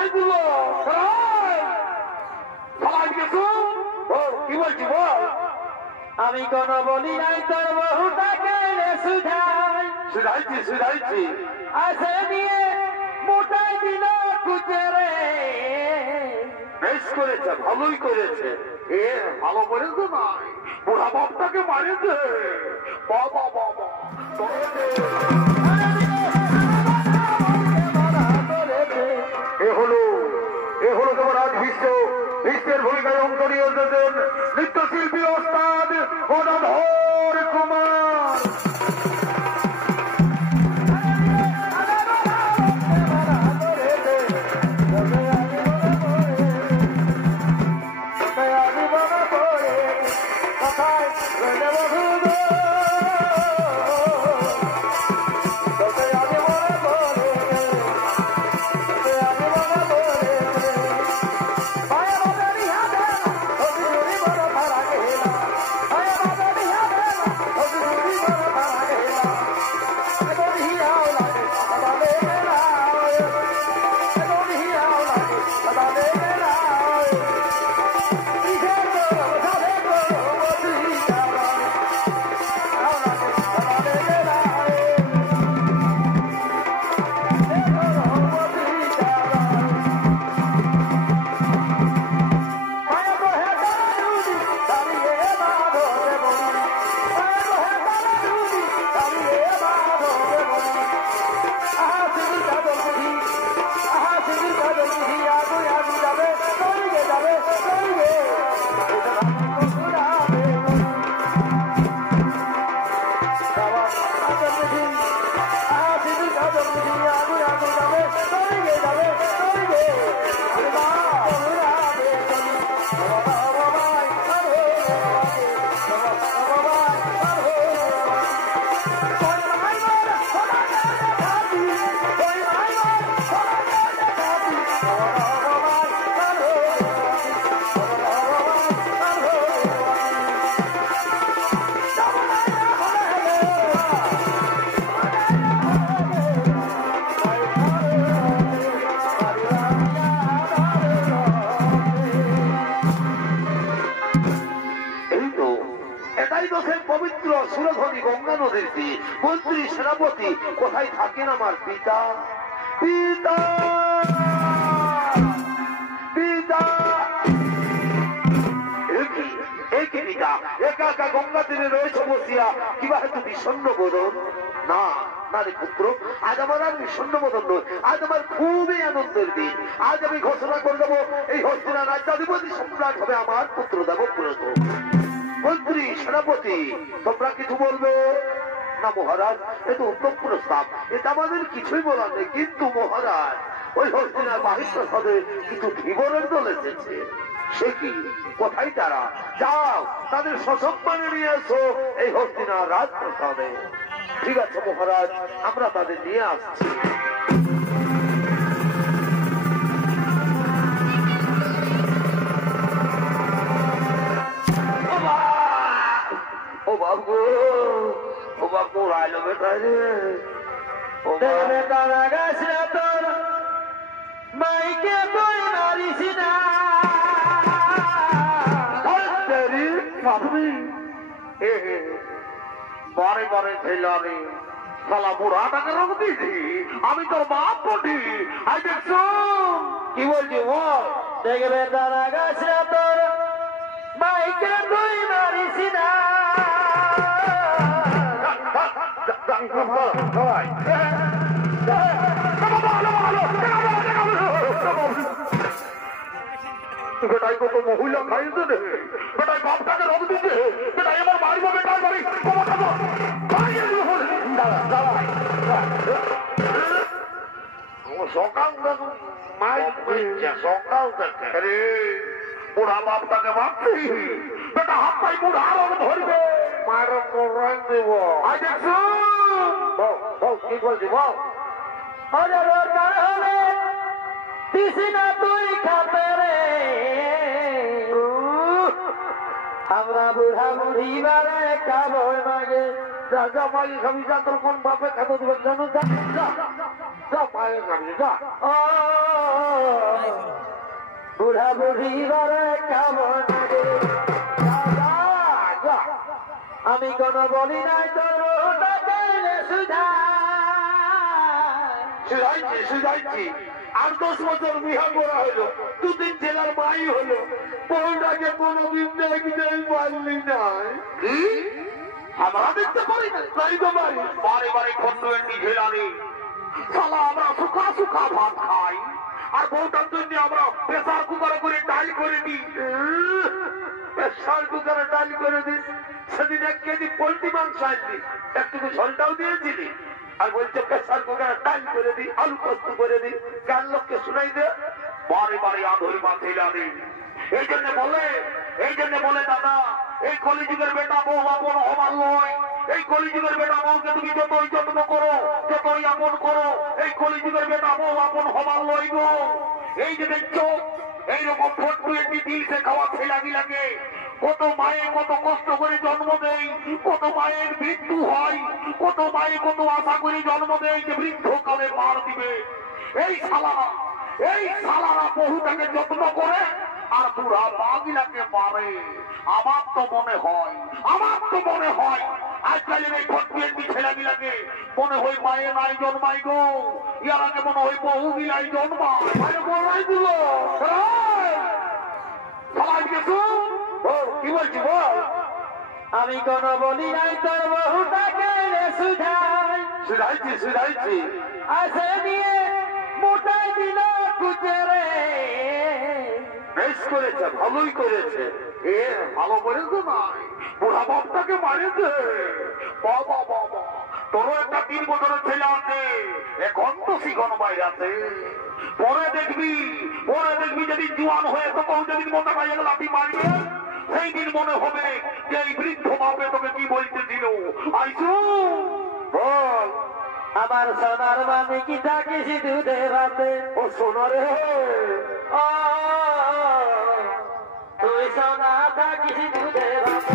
সরাই দিব সরাই কিছু কি বলছি বল আমি কোন বলি নাই তোর বহুটাকে সুধাই শুধাইছি আসে নিয়ে মোটাই দিল কুচেরে বেশ করেছে ভালোই করেছে এ ভালো করেছে না বুড়া বাপটাকে মারেছে বাবা বাবা এ হলো তোমার আজ বিশ্বের ভূমিকায় অঙ্ক নিয়োজন নৃত্যশিল্পী ওস্তাদ গদাধর কুমার পবিত্র সুরধনী গঙ্গা নদীর তীর মন্ত্রী সেনাপতি কোথায় থাকেন আমার পিতা পিতা পিতা একা একা গঙ্গা তীরে রয়েছে বসিয়া কিবা হয়তো বিষণ্ণ বোধন না না রে পুত্র আজ আমার আর বিষণ্ণ বোধন নয় আজ আমার খুবই আনন্দের দিন আজ আমি ঘোষণা করে দেবো এই হস্তিনা রাজ্যাধিপতি সম্রাট হবে আমার পুত্র দেবব্রত মন্ত্রী সেনাপতি তোমরা কিছু বলবে না মহারাজ এ তো উত্তম প্রস্তাব এটা আমাদের কিছুই বলার নেই কিন্তু মহারাজ ওই হস্তিনার বাহির প্রসাদে কিছু ধীবরের দল এসেছে সে কি কোথায় তারা যাও তাদের সসম্মানে নিয়ে এসো এই হস্তিনার রাজপ্রসাদে ঠিক আছে মহারাজ আমরা তাদের নিয়ে আসছি ও বাবু ও বাবু আইলো বেটা রে ও বেটা লাগাস রে তোর মাইকে তুই মারিস না তেরি মারবি বারে বারে খেলারে শালা বুড়াটাকে রোগ দিয়েছি আমি তোর বাপ বটি আই দেখছো কি বলছি বল দেখে বেটা লাগাস রে তোর মাইকে তুই মারিস না বেটাই কত মহিলা খাইছে রে বেটাই বাপটাকে রোগ দিচ্ছে বেটাই আমার বাড়ি বা বেটার বাড়ি সকাল সকাল থেকে বুড়া বাপটাকে মারছি বেটা হাত পাই বুড়া রোগ ধরবে মায়ের দেব আই দেখছো কি বলছি বল দিছি না তুই খাতে রে আমরা বুড়া বুড়ি বারে খাবো মাগে রাজা মাই খাবি যা তোর কোন বাপে খাতে দেবে জানো যা মায়ের খাবি যা বুড়িবারে কামনা রে আমি কোন বলি নাই তোর বহুটাকে সুধাইছি আর 10 বছর বিহা করা হলো, 2-3 জেলার মাই হলো, বউটাকে কোনোদিন দেখতে পারলি না। কি আমরা দেখতে পারি না? তাই তো পারি। বারে বারে খন্ডেন্টি জেলারে শালা আমরা সুখা সুখা ভাত খাই, আর বউটার জন্য আমরা প্রেসার কুকারে করে ডাল করে দিই। প্রেসার কুকারে ডাল করে দিই। সেদিন 1 কেজি পোল্ট্রি মাংস আনলি, একটু ঝোলটাও দিয়েছিলি, আর বলছে প্রেসার কুকারে ডাল করে দিই, আলু পোস্ত করে দিই। কার লোককে শুনাই দে? বারে বারে আধই মাথে লাগে। এই জন্য বলে দাদা, এই কলিযুগের বেটা বউ আপন হবার নয়। এই কলিযুগের বেটা বউকে তুমি যতই যত্ন করো, যতই আপন করো, এই কলিযুগের বেটা বউ আপন হবার নয় গো। এই যে দেখছো এইরকম 420 দিলসে খাওয়া ছেলাগি লাগে, কত মায়ে কত কষ্ট করে জন্ম দেয়, কত মায়ের মৃত্যু হয়, কত মায়ে কত আশা করে জন্ম দেয় যে বৃদ্ধকালে মার দিবে। এই শালারা বহুটাকে যত্ন করে আর বুড়া বাগিলাকে মারে। আমার তো মনে হয় আজকালের এই 420 ছেলেগিলাকে মনে হয় মায়ে নাই জন্মাই গো, ইয়ারাকে মনে হয় বহু গিলাই জন্মায়। কি বলছি বল? আমি কোন বলি নাই তোর বহুটাকে সুধাইছি আসে নিয়ে মোটাই দিল কুচে রে। বেশ করেছে, ভালোই করেছে। ভালো করেছে নাই, বুড়া বাপটাকে মারেছে। বাবা তোরও একটা 3 বছরের ছেলে আছে, এখন তো শিখন বাইরে আছে। পরে দেখবি যদি জোয়ান হয়ে তখন যেদিন মোটা পাইয়ে লাঠি মারবে, সেই দিন মনে হবে যে এই বৃদ্ধ বাপে তোকে কি বলতেছিল। আইসু বল। আমার সোনার মামি কি থাকিস দুধে রাতে? ও সোনারে, তুই সোনা থাকিস দুধে রাতে।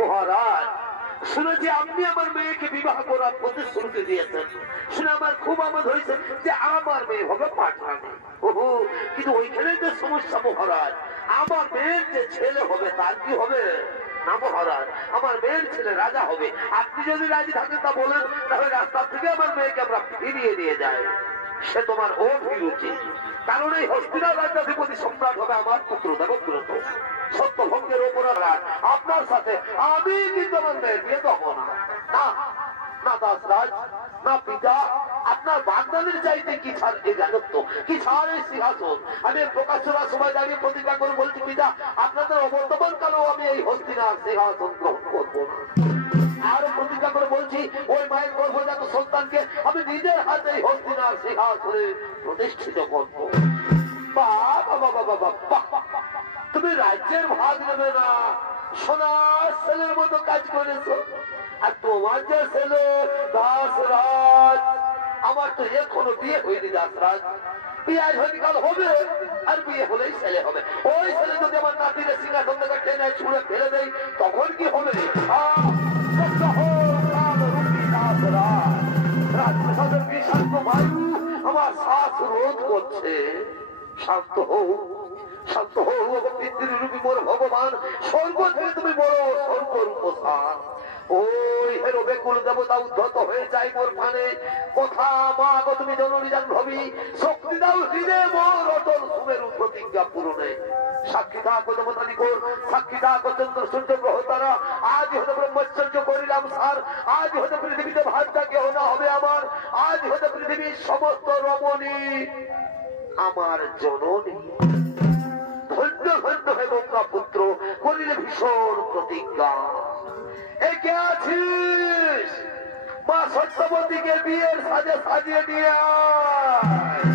মহারাজ শুনেছি আপনি আমার মেয়েকে বিবাহ করার প্রতিশ্রুতি দিয়েছেন, শুনে আমার খুব আমোদ হয়েছে যে আমার মেয়ে হবে পাঠানি। ওহো, কিন্তু ওইখানে যে সমস্যা মহারাজ, আমার মেয়ের যে ছেলে হবে তার কি হবে? না মহারাজ, আমার মেয়ের ছেলে রাজা হবে। আপনি যদি রাজি থাকেন তা বলেন, তাহলে রাস্তা থেকে আমার মেয়েকে আমরা ফিরিয়ে নিয়ে যাই। সে তোমার অভিরুচি, কারণ এই হস্তিনার রাজ্যাধিপতি সম্রাট হবে আমার পুত্র দেবব্রত। সত্যভঙ্গের অপরাধ আপনার সাথে আমি কিন্তু আমার মেয়ের বিয়ে দেবো না। না না দাসরাজ, না পিতা, আপনার বাগদানের চাইতে কি ছাড় এই রাজত্ব, কি ছাড় এই সিংহাসন। আমি প্রকাশনার সময় দাঁড়িয়ে প্রতিজ্ঞা করে বলছি পিতা, আপনাদের অবর্তমান কালেও আমি এই হস্তিনার সিংহাসন গ্রহণ করবো না। আরো প্রতিজ্ঞা করে বলছি, ওই মায়ের গর্ভজাত সন্তানকে আমি নিজের হাতে এই হস্তিনার সিংহাসনে প্রতিষ্ঠিত করবো। বাবা বাবা বাবা, তুমি রাজ্যের ভাগ নেবে না, সোনার ছেলের মতো কাজ করেছো। আর তোমার যে ছেলে দাসরাজ, আমার তো এখনো বিয়ে হয়নি দাসরাজ। বিয়ে হয়নিকাল হবে, আর বিয়ে হলেই ছেলে হবে। ওই ছেলে যদি আমার নাতিকে সিংহাসন থেকে টেনে ছুঁড়ে ফেলে দেয় তখন কি হবে? রাজপ্রসাদের বিষাক্ত বায়ু আমার শ্বাস রোধ করছে। শান্ত হও, শান্ত হও পিতৃরূপী মোর ভগবান, স্বর্গ থেকে তুমি বড় স্বর্গরূপসার। ওই হেরো বেকুল দেবতা উদ্ধত হয়ে যায় মোর পানে। কথা মা গো তুমি জননী জাহ্নবী, শক্তি দাও হৃদে মোর অটল সুমেরু প্রতিজ্ঞা পূরণে। সাক্ষী থাকো দেবতা নিকট, সাক্ষী থাকো চন্দ্র সূর্য গ্রহ তারা। আজ হতে ব্রহ্মচর্য করিলাম সার, আজ হতে পৃথিবীতে ভাতটা কেহ না হবে আমার। আজ হতে পৃথিবীর সমস্ত রমণী আমার জননী। ধন্য ধন্য হে গঙ্গা পুত্র, করিলে ভীষণ প্রতিজ্ঞা। এ কে আছিস? মা সত্যবতীকে বিয়ের সাজে সাজিয়ে নিয়ে আয়।